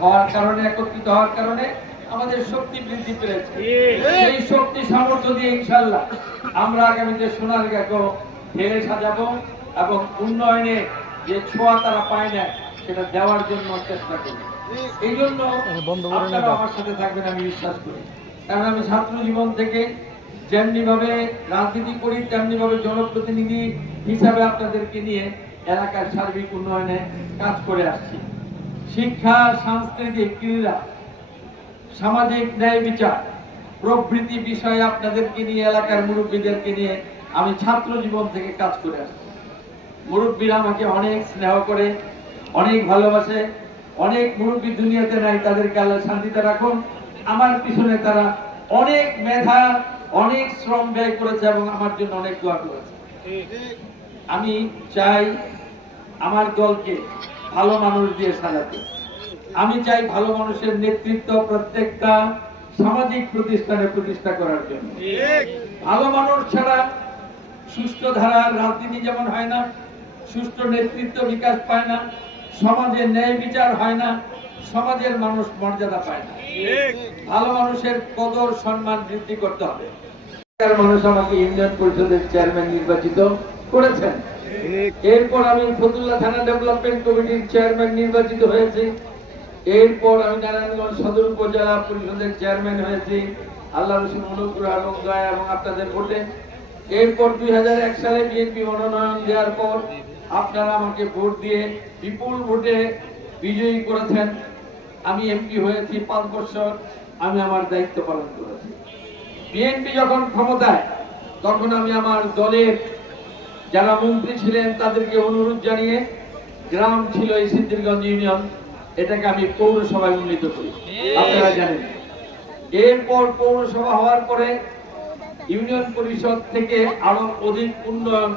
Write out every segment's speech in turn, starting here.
হওয়ার কারণে একত্রিত হওয়ার কারণে আমাদের শক্তি বৃদ্ধি পেয়েছে। এই শক্তি সামর্থ্য দিয়ে ইনশাল্লাহ আমরা আগামীতে সোনার সোনারগাঁকেও ঢেলে সাজাবো এবং উন্নয়নে যে ছোঁয়া তারা পায় না সেটা দেওয়ার জন্য চেষ্টা করি এই জন্য আপনারা আমার সাথে থাকবেন আমি বিশ্বাস করি। কারণ আমি ছাত্র জীবন থেকে যেমনি ভাবে রাজনীতি করি তেমনি ভাবে জনপ্রতিনিধি হিসাবে আপনাদেরকে নিয়ে এলাকার সার্বিক উন্নয়নে কাজ করে আসছি। শিক্ষা সাংস্কৃতিক ক্রীড়া সামাজিক ন্যায় বিচার প্রভৃতি বিষয়ে আপনাদেরকে নিয়ে এলাকার মুরব্বীদেরকে নিয়ে আমি ছাত্র জীবন থেকে কাজ করে আসছি। মুরব্বীরা আমাকে অনেক স্নেহ করে অনেক ভালোবাসে অনেক মুরব্বী দুনিয়াতে নাই তাদেরকে আল্লাহ শান্তিতে রাখুন। আমার পিছনে তারা অনেক মেধা অনেক শ্রম ব্যয় করেছে এবং আমার জন্য অনেক দোয়া করেছে। আমি চাই আমার দলকে ভালো মানুষ দিয়ে সাজাতে। আমি চাই ভালো মানুষের নেতৃত্ব প্রত্যেকটা সামাজিক প্রতিষ্ঠানে প্রতিষ্ঠা করার জন্য। ভালো মানুষ ছাড়া সুষ্ঠু ধারার রাজনীতি যেমন হয় না, সুষ্ঠু নেতৃত্ব বিকাশ পায় না, সমাজে ন্যায় বিচার হয় না, সমাজের মানুষ মর্যাদা পায় না। ভালো মানুষের কদর সম্মান বৃদ্ধি করতে হবে। মানুষ আমাকে ইউনিয়ন পরিষদের চেয়ারম্যান নির্বাচিত। করেছেন। এরপর আমি ফতুল্লা থানা ডেভেলপমেন্ট কমিটির চেয়ারম্যান নির্বাচিত হয়েছি। এরপর আমি নারায়ণগঞ্জ সদর উপজেলা পরিষদের চেয়ারম্যান হয়েছি। আল্লাহ রসুল মনুপুর আলম দয়া এবং আপনাদের ভোটে। এরপর দুই সালে বিএনপি মনোনয়ন দেওয়ার পর আপনারা আমাকে ভোট দিয়ে বিপুল ভোটে বিজয়ী করেছেন। আমি এমপি হয়েছি, পাঁচ বছর আমি আমার দায়িত্ব পালন করেছি। বিএনপি যখন ক্ষমতায়, তখন আমি আমার দলের যারা মন্ত্রী ছিলেন, তাদেরকে অনুরোধ জানিয়ে গ্রাম ছিল এই সিদ্ধিরগঞ্জ ইউনিয়ন। এটাকে আমি পৌরসভায় উন্নীত করি। আপনারা জানেন। এরপর পৌরসভা হওয়ার পরে ইউনিয়ন পরিষদ থেকে আরও অধিক উন্নয়ন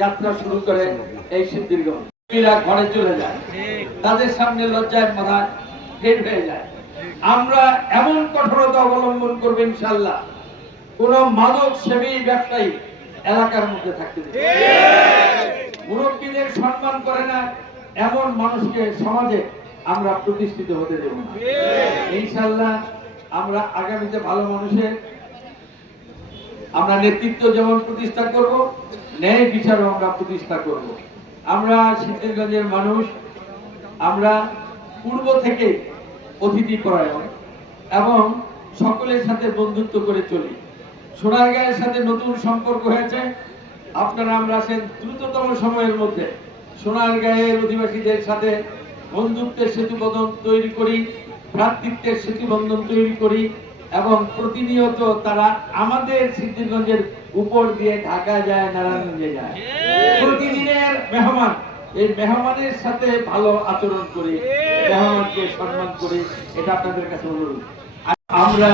যাত্রা শুরু করে এই সিদ্ধিরগঞ্জরা ঘরে চলে যায়। তাদের সামনে লজ্জায় মাথা হেট হয়ে যায়। আমরা এমন কঠোরতা অবলম্বন করব ইনশাল্লাহ কোন মাদক সেবী ব্যবসায়ী এলাকার মধ্যে থাকতে না। মুরব্বীদের সম্মান করে না এমন মানুষকে সমাজে আমরা প্রতিষ্ঠিত হতে দেব না। ইনশাল্লাহ আমরা আগামীতে ভালো মানুষের আমরা নেতৃত্ব যেমন প্রতিষ্ঠা করব ন্যায় বিচারও আমরা প্রতিষ্ঠা করব। আমরা সিদ্ধিরগঞ্জের মানুষ আমরা পূর্ব থেকে অতিথি পরায়ণ এবং সকলের সাথে বন্ধুত্ব করে চলি। সোনারগাঁয়ের সাথে নতুন সম্পর্ক হয়েছে। আপনারা আমরা আছেন দ্রুততম সময়ের মধ্যে। সোনারগাঁয়ের অধিবাসীদের সাথে বন্ধুত্বের সেতু বন্ধন তৈরি করি ভ্রাতৃত্বের সেতু বন্ধন তৈরি করি এবং প্রতিনিয়ত তারা আমাদের সিদ্ধিরগঞ্জের উপর দিয়ে ঢাকা যায় নারায়ণগঞ্জে যায়। প্রতিদিনের মেহমান এই মেহমানের সাথে ভালো আচরণ করি মেহমানকে সম্মান করি এটা আপনাদের কাছে অনুরোধ। আমরা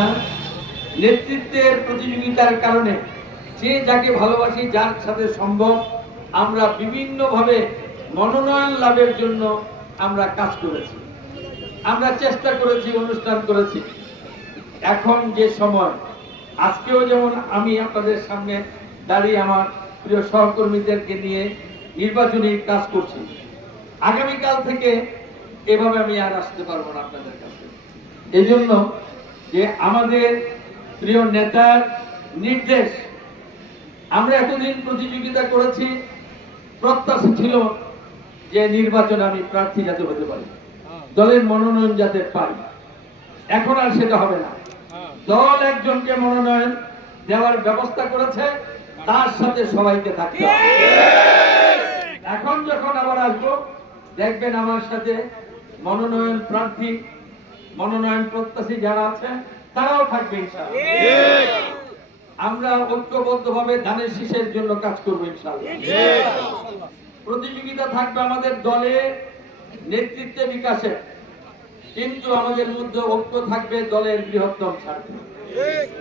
নেতৃত্বের প্রতিযোগিতার কারণে যে যাকে ভালোবাসি, যার সাথে সম্ভব, আমরা বিভিন্নভাবে মনোনয়ন লাভের জন্য আমরা কাজ করেছি। আমরা চেষ্টা করেছি, অনুষ্ঠান করেছি। এখন যে সময়, আজকেও যেমন আমি আপনাদের সামনে দাঁড়িয়ে আমার প্রিয় সহকর্মীদেরকে নিয়ে নির্বাচনী কাজ করছি, আগামীকাল থেকে এভাবে আমি আর আসতে পারব না আপনাদের কাছে। এই জন্য যে আমাদের প্রিয় নেতার নির্দেশ। আমরা এতদিন প্রতিযোগিতা করেছি, প্রত্যাশা ছিল যে নির্বাচনে আমি প্রার্থী যাতে হতে পারি। দলের মনোনয়ন যাতে পাই। এখন আর সেটা হবে না। দল একজনকে মনোনয়ন দেওয়ার ব্যবস্থা করেছে, তার সাথে সবাইকে থাকতে এখন যখন আবার আসব, দেখবেন আমার সাথে মনোনয়ন প্রার্থী, মনোনয়ন প্রত্যাশী যারা আছেন তারাও থাকবে আমরা ঐক্যবদ্ধভাবে ধানের শীষের জন্য কাজ করব প্রতিযোগিতা থাকবে আমাদের দলে নেতৃত্বে বিকাশে কিন্তু আমাদের মধ্যে ঐক্য থাকবে দলের বৃহত্তম স্বার্থে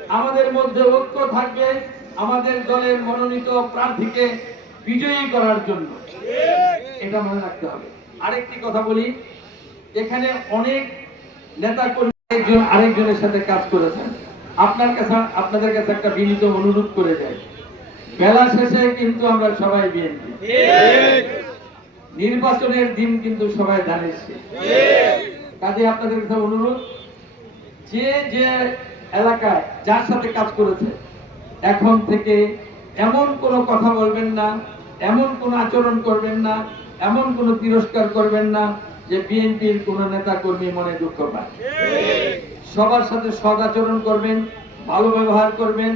আমাদের মধ্যে ঐক্য থাকবে আমাদের দলের মনোনীত প্রার্থীকে বিজয়ী করার জন্য। এটা মনে রাখতে হবে। আরেকটি কথা বলি এখানে অনেক নেতা কর্মী একজন আরেকজনের সাথে কাজ করেছেন। আপনার কাছে, আপনাদের কাছে একটা বিনীত অনুরোধ করে যাই। বেলা শেষে কিন্তু আমরা সবাই বিএনপি। নির্বাচনের দিন কিন্তু সবাই শীষ। কাজে আপনাদের কাছে অনুরোধ, যে যে এলাকায় যার সাথে কাজ করেছে, এখন থেকে এমন কোনো কথা বলবেন না, এমন কোনো আচরণ করবেন না, এমন কোনো তিরস্কার করবেন না যে বিএনপির কোন নেতা কর্মী মনে দুঃখ পায়। সবার সাথে সদ আচরণ করবেন ভালো ব্যবহার করবেন।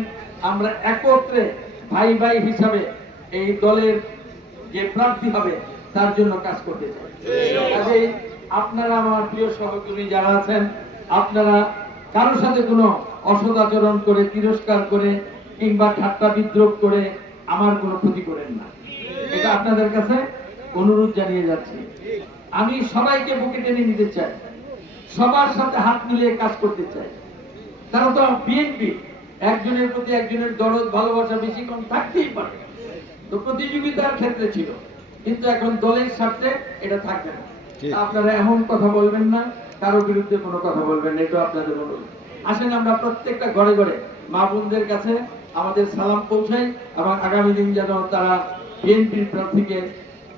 আমরা একত্রে ভাই ভাই হিসাবে এই দলের যে প্রার্থী হবে তার জন্য কাজ করতে চাই। কাজেই আপনারা আমার প্রিয় সহকর্মী যারা আছেন আপনারা কারোর সাথে কোনো অসদ আচরণ করে তিরস্কার করে কিংবা ঠাট্টা বিদ্রোহ করে আমার কোনো ক্ষতি করেন না। এটা আপনাদের কাছে অনুরোধ জানিয়ে যাচ্ছি। আমি সবাইকে বুকে টেনে নিতে চাই। সবার সাথে হাত মিলিয়ে কাজ করতে চাই। তারা তো বিএনপি একজনের প্রতি একজনের দরদ ভালোবাসা বেশি কম থাকতেই পারে। তো প্রতিযোগিতার ক্ষেত্রে ছিল। কিন্তু এখন দলের স্বার্থে এটা থাকবে না। আপনারা এমন কথা বলবেন না কারও বিরুদ্ধে কোনো কথা বলবেন এটা আপনাদের অনুরোধ। আসেন আমরা প্রত্যেকটা ঘরে ঘরে মা বোনদের কাছে আমাদের সালাম পৌঁছাই এবং আগামী দিন যেন তারা বিএনপির প্রার্থীকে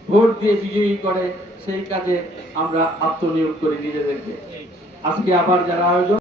ভোট দিয়ে বিজয়ী করে সেই কাজে আমরা আত্মনিয়োগ করি নিজেদেরকে। আজকে আবার যারা আয়োজন